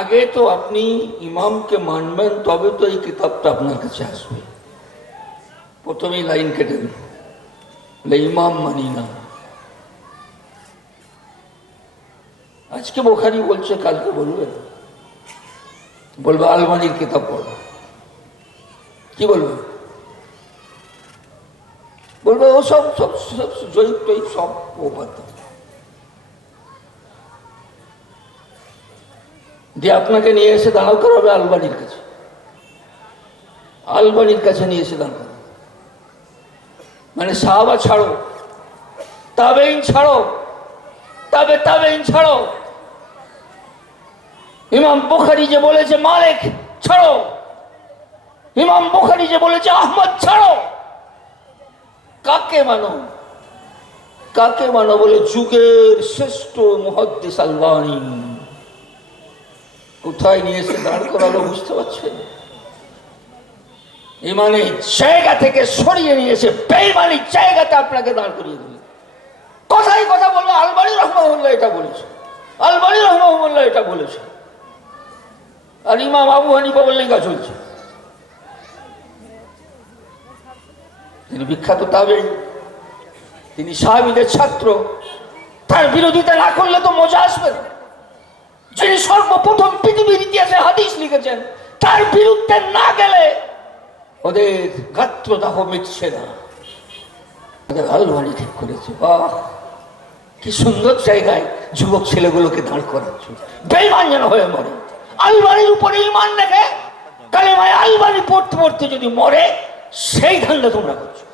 আগে তো আপনি ইমামকে মানবেন, তবে তো এই কিতাবটা আপনার কাছে আসবে। প্রথমেই লাইন কেটে দিন, ইমাম মানি না। আজকে বোখারি বলছে, কালকে বলবে আলমানির কিতাব পড়ো। কি বলবে? বলবে ও সব সব সব জয়ীব টয়ীব সব ও বাদ দিয়ে আপনাকে নিয়ে এসে দাঁড়াও করা হবে আলবানির কাছে। আলবানির কাছে নিয়ে এসে দাঁড়াও, মানে সাহাবা ছাড়ো, তাবেঈন ছাড়ো, তাবেঈন ছাড়ো। ইমাম বুখারী যে বলেছে মালিক ছাড়ো, ইমাম বুখারী যে বলেছে আহমদ ছাড়ো। কাকে মানো? কাকে মানো? বলে যুগের শ্রেষ্ঠ মুহাদ্দিস আলবানী। কোথায় নিয়ে এসে দাঁড় করালো বুঝতে পারছেন? ইমানের জায়গা থেকে সরিয়ে নিয়ে এসে বেঈমানির জায়গাতে আপনাকে দাঁড় করিয়ে দিল। কথাই কথা বলবো আলবানী রাহমাহুল্লাহ এটা বলেছে, আলবানী রাহমাহুল্লাহ এটা বলেছে, আর ইমাম আবু হানিফা বললেই কাজ চলছে। তিনি বিখ্যাত তাবেঈ, তিনি সাহাবীদের ছাত্র। তার বিরোধিতা না করলে তো মজা আসবে না। যিনি সর্বপ্রথম পৃথিবীর ইতিহাসে হাদিস লিখেছেন, তার বিরুদ্ধে না গেলে ওদের গাত্রদাহ মিটছে না। আলবানী ঠিক করেছে, বাহ কি সুন্দর জায়গায় যুবক ছেলেগুলোকে দাঁড় করাচ্ছ, বেঈমান যেন হয়ে মরে। আলবানীর উপরে ঈমান রেখে কালেমায়ে আলবানী পড়তে পড়তে যদি মরে, সেই ধান্দা তোমরা করছো।